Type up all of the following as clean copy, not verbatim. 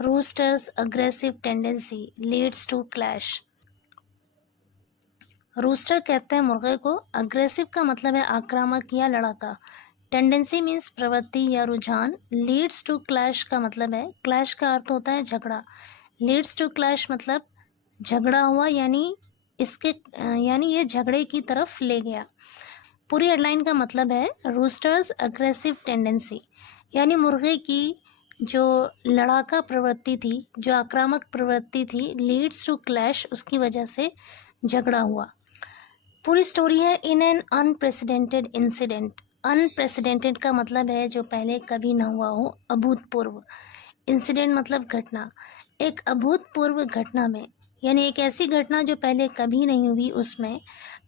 Rooster's aggressive tendency leads to clash. Rooster कहते हैं मुर्गे को, अग्रेसिव का मतलब है आक्रामक या लड़ाका, टेंडेंसी मीन्स प्रवृत्ति या रुझान, लीड्स टू क्लैश का मतलब है, क्लैश का अर्थ होता है झगड़ा, लीड्स टू क्लैश मतलब झगड़ा हुआ, यानी ये झगड़े की तरफ ले गया। पूरी हेडलाइन का मतलब है रूस्टर्स अग्रेसिव टेंडेंसी, यानी मुर्गे की जो लड़ाका प्रवृत्ति थी, जो आक्रामक प्रवृत्ति थी, लीड्स टू क्लैश, उसकी वजह से झगड़ा हुआ। पूरी स्टोरी है in an unprecedented incident. Unprecedented का मतलब है जो पहले कभी ना हुआ हो, अभूतपूर्व। इंसिडेंट मतलब घटना, एक अभूतपूर्व घटना में, यानी एक ऐसी घटना जो पहले कभी नहीं हुई, उसमें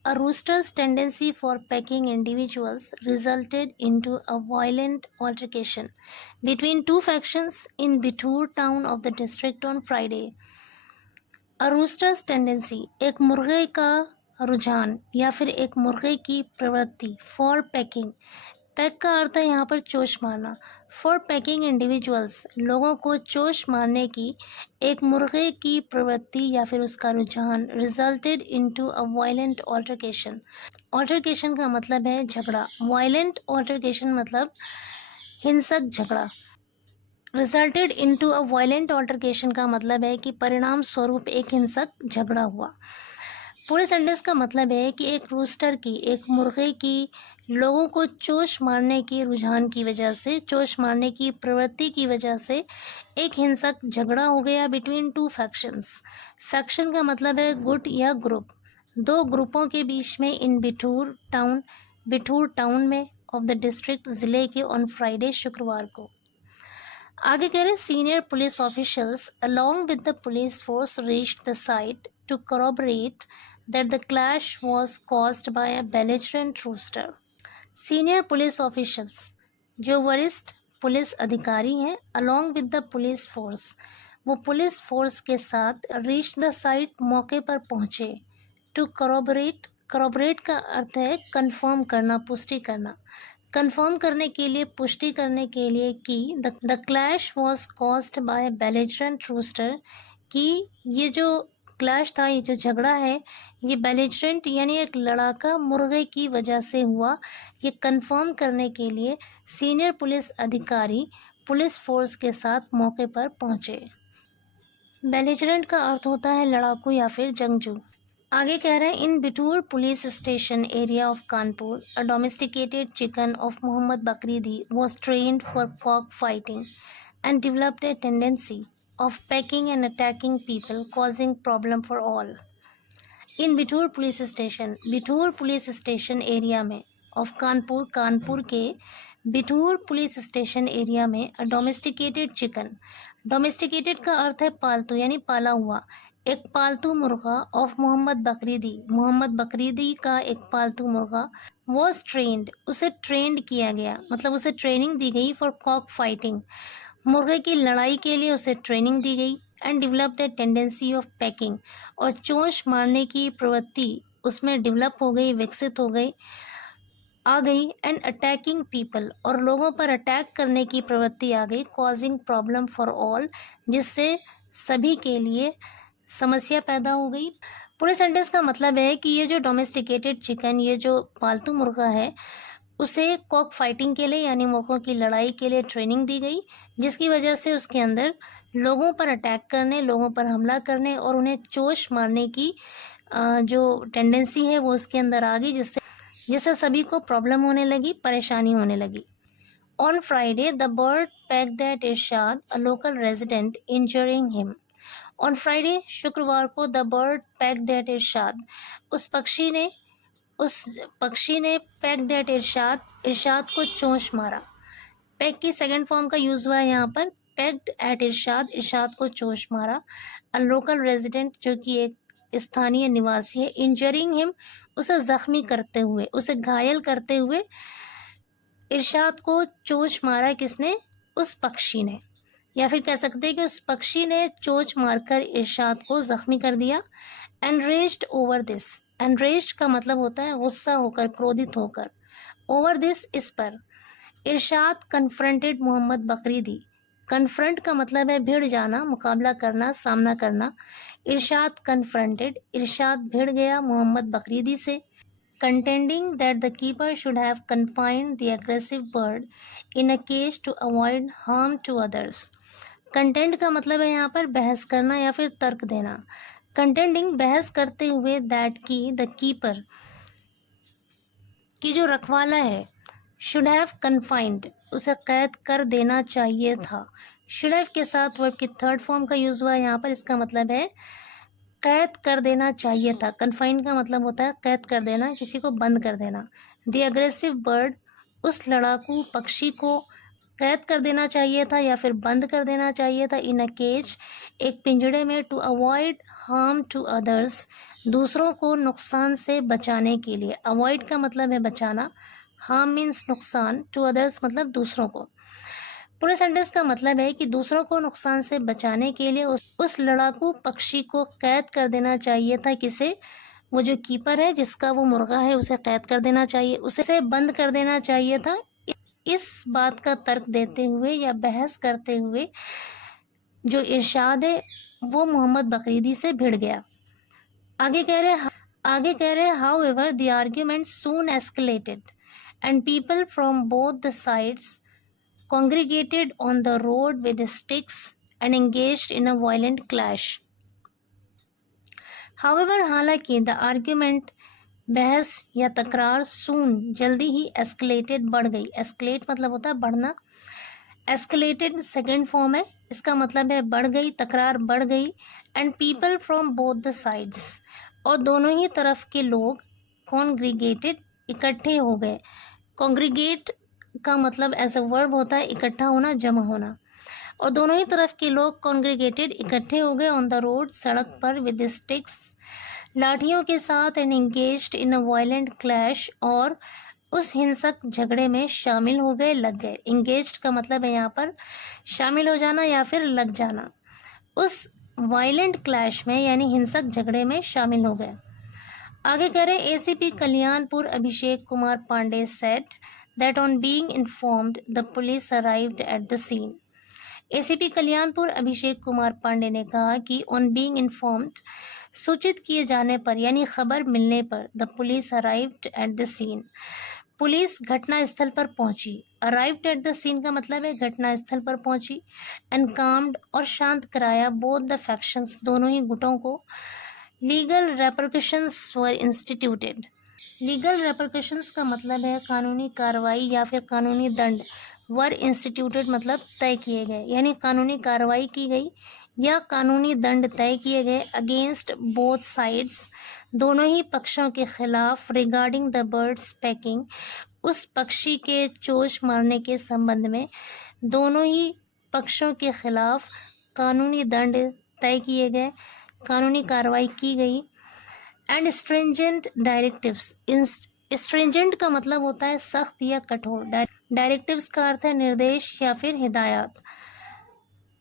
a rooster's tendency for pecking individuals resulted into a violent altercation between two factions in Bithur town of the district on Friday. A rooster's tendency, एक मुर्गे का रुझान या फिर एक मुर्गे की प्रवृत्ति, फॉर पैकिंग, पैक का अर्थ है यहाँ पर चोच मारना, फॉर पैकिंग इंडिविजुअल्स, लोगों को चोच मारने की एक मुर्गे की प्रवृत्ति या फिर उसका रुझान, resulted into a violent altercation. Altercation का मतलब है झगड़ा, वायलेंट ऑल्टरकेशन मतलब हिंसक झगड़ा। Resulted into a violent altercation का मतलब है कि परिणाम स्वरूप एक हिंसक झगड़ा हुआ। पूरे सेंटेंस का मतलब है कि एक रूस्टर की, एक मुर्गे की लोगों को चोच मारने की रुझान की वजह से, चोच मारने की प्रवृत्ति की वजह से एक हिंसक झगड़ा हो गया बिटवीन टू फैक्शंस। फैक्शन का मतलब है गुट या ग्रुप, दो ग्रुपों के बीच में, इन बिठूर टाउन में, ऑफ द डिस्ट्रिक्ट, ज़िले के, ऑन फ्राइडे, शुक्रवार को। आगे कह रहे senior police officials along with the police force reached the site to corroborate that the clash was caused by a belligerent rooster. Senior police officials, जो वरिष्ठ पुलिस अधिकारी हैं, along with the police force, वो police force के साथ, reached the site, मौके पर पहुँचे, to corroborate का अर्थ है कन्फर्म करना, पुष्टि करना, कन्फर्म करने के लिए, पुष्टि करने के लिए कि the clash was caused by belligerent rooster, कि ये जो क्लैश था, ये जो झगड़ा है, ये बेलिजरेंट यानी एक लड़ाका मुर्गे की वजह से हुआ। ये कन्फर्म करने के लिए सीनियर पुलिस अधिकारी पुलिस फोर्स के साथ मौके पर पहुंचे। बेलिजरेंट का अर्थ होता है लड़ाकू या फिर जंगजू। आगे कह रहे हैं in Bithoor police station area of Kanpur, a domesticated chicken of Mohammad Bakridi was trained for cock fighting and developed a tendency of pecking and attacking people, causing problem for all. In Bithoor police station area में, of Kanpur के Bithoor police station area में, अ domesticated chicken, domesticated का अर्थ है पालतू यानी पाला हुआ, एक पालतू मुर्गा, ऑफ मोहम्मद बकरीदी का एक पालतू मुर्गा, वॉज ट्रेंड, उसे ट्रेंड किया गया, मतलब उसे ट्रेनिंग दी गई, फॉर कॉक फाइटिंग, मुर्गे की लड़ाई के लिए उसे ट्रेनिंग दी गई, and developed a tendency of packing, और चोंच मारने की प्रवृत्ति उसमें डेवलप हो गई, विकसित हो गई, आ गई, एंड अटैकिंग पीपल, और लोगों पर अटैक करने की प्रवृत्ति आ गई, कॉजिंग प्रॉब्लम फॉर ऑल, जिससे सभी के लिए समस्या पैदा हो गई। पूरे सेंटेंस का मतलब है कि ये जो डोमेस्टिकेटेड चिकन, ये जो पालतू मुर्गा है, उसे कॉक फाइटिंग के लिए यानी मुर्गों की लड़ाई के लिए ट्रेनिंग दी गई, जिसकी वजह से उसके अंदर लोगों पर अटैक करने, लोगों पर हमला करने और उन्हें चोच मारने की जो टेंडेंसी है वो उसके अंदर आ गई, जिससे सभी को प्रॉब्लम होने लगी, परेशानी होने लगी। On Friday the bird pecked at Irshad, a local resident, injuring him. On Friday, शुक्रवार को, the bird pecked at Irshad, उस पक्षी ने पैक्ड एट इरशाद को चोंच मारा। पैक की सेकंड फॉर्म का यूज हुआ है यहाँ पर, पैक्ड एट इरशाद को चोंच मारा। अ लोकल रेजिडेंट, जो कि एक स्थानीय निवासी है, इंजरिंग हिम, उसे जख्मी करते हुए, उसे घायल करते हुए, इरशाद को चोंच मारा किसने? उस पक्षी ने, या फिर कह सकते हैं कि उस पक्षी ने चोंच मारकर इरशाद को जख्मी कर दिया। एनरेज्ड ओवर दिस, एनरेज्ड का मतलब होता है गुस्सा होकर, क्रोधित होकर, ओवर दिस, इस पर। इरशाद कन्फ्रंटेड मोहम्मद बकरीदी, कन्फ्रंट का मतलब है भिड़ जाना, मुकाबला करना, सामना करना। इरशाद कन्फ्रंटेड, इरशाद भिड़ गया मोहम्मद बकरीदी से। contending that the keeper should have confined the aggressive bird in a cage to avoid harm to others. Content का मतलब है यहाँ पर बहस करना या फिर तर्क देना। कंटेंडिंग बहस करते हुए दैट की द कीपर की जो रखवाला है शुड हैव कन्फाइंड उसे कैद कर देना चाहिए था। शुड हैव के साथ वर्ब की थर्ड फॉर्म का यूज़ हुआ है यहाँ पर। इसका मतलब है कैद कर देना चाहिए था। कन्फाइन का मतलब होता है कैद कर देना, किसी को बंद कर देना। द एग्रेसिव बर्ड उस लड़ाकू पक्षी को कैद कर देना चाहिए था या फिर बंद कर देना चाहिए था। इन अ केज एक पिंजड़े में, to avoid harm to others दूसरों को नुकसान से बचाने के लिए। अवॉइड का मतलब है बचाना, हार्म मीन्स नुकसान, टू अदर्स मतलब दूसरों को। पूरे सेंटेंस का मतलब है कि दूसरों को नुकसान से बचाने के लिए उस लड़ाकू पक्षी को कैद कर देना चाहिए था। किसे? वो जो कीपर है जिसका वो मुर्गा है उसे कैद कर देना चाहिए, उसे बंद कर देना चाहिए था। इस बात का तर्क देते हुए या बहस करते हुए जो इरशाद है वो मोहम्मद बकरीदी से भिड़ गया। आगे कह रहे how ever the argument soon escalated and people from both the sides congregated on the road with sticks and engaged in a violent clash. However, हालांकि the argument बहस या तकरार soon जल्दी ही escalated बढ़ गई। escalate मतलब होता है बढ़ना, escalated सेकेंड फॉर्म है, इसका मतलब है बढ़ गई, तकरार बढ़ गई। and people from both the sides और दोनों ही तरफ के लोग congregated इकट्ठे हो गए। congregate का मतलब एज अ वर्ब होता है इकट्ठा होना, जमा होना। और दोनों ही तरफ के लोग कॉन्ग्रीगेटेड इकट्ठे हो गए ऑन द रोड सड़क पर विद स्टिक्स लाठियों के साथ and engaged in a violent clash और उस हिंसक झगड़े में शामिल हो गए, लग गए। एंगेज्ड का मतलब है यहाँ पर शामिल हो जाना या फिर लग जाना। उस वायलेंट क्लैश में यानी हिंसक झगड़े में शामिल हो गए। आगे कह रहे ACP Kalyanpur Abhishek Kumar Pandey said that on being informed the police arrived at the scene. ACP Kalyanpur Abhishek Kumar Pandey ने कहा कि on being informed सूचित किए जाने पर यानी खबर मिलने पर the police arrived at the scene police घटना स्थल पर पहुंची। arrived at the scene का मतलब है घटना स्थल पर पहुंची। and calmed और शांत कराया both the factions दोनों ही गुटों को। legal repercussions were instituted legal repercussions का मतलब है कानूनी कार्रवाई या फिर कानूनी दंड। वर इंस्टीट्यूटेड मतलब तय किए गए, यानी कानूनी कार्रवाई की गई या कानूनी दंड तय किए गए। अगेंस्ट बोथ साइड्स दोनों ही पक्षों के खिलाफ। रिगार्डिंग द बर्ड्स पैकिंग उस पक्षी के चोंच मारने के संबंध में दोनों ही पक्षों के खिलाफ कानूनी दंड तय किए गए, कानूनी कार्रवाई की गई। एंड स्ट्रिंजेंट डायरेक्टिव्स स्ट्रिंजेंट का मतलब होता है सख्त या कठोर। डायरेक्टिव्स का अर्थ है निर्देश या फिर हिदायत।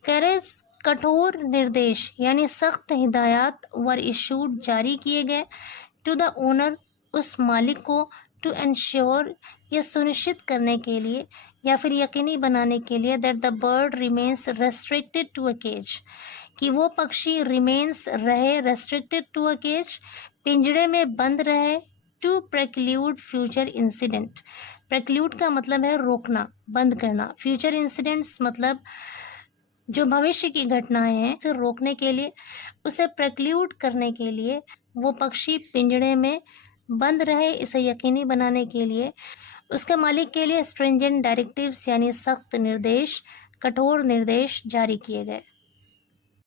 कह रहे कठोर निर्देश यानी सख्त हिदायत वर इशूड जारी किए गए टू द ओनर उस मालिक को। टू एंश्योर यह सुनिश्चित करने के लिए या फिर यकीनी बनाने के लिए that the bird remains restricted to a cage कि वो पक्षी रिमेन्स रहे रेस्ट्रिक्टेड टू अ केज पिंजड़े में बंद रहे। टू प्रेक्ल्यूड फ्यूचर इंसिडेंट प्रेक्ल्यूड का मतलब है रोकना, बंद करना। फ्यूचर इंसिडेंट्स मतलब जो भविष्य की घटनाएं हैं उसे रोकने के लिए, उसे प्रेक्ल्यूड करने के लिए वो पक्षी पिंजड़े में बंद रहे, इसे यकीनी बनाने के लिए उसके मालिक के लिए स्ट्रिंजेंट डायरेक्टिव्स यानी सख्त निर्देश, कठोर निर्देश जारी किए गए।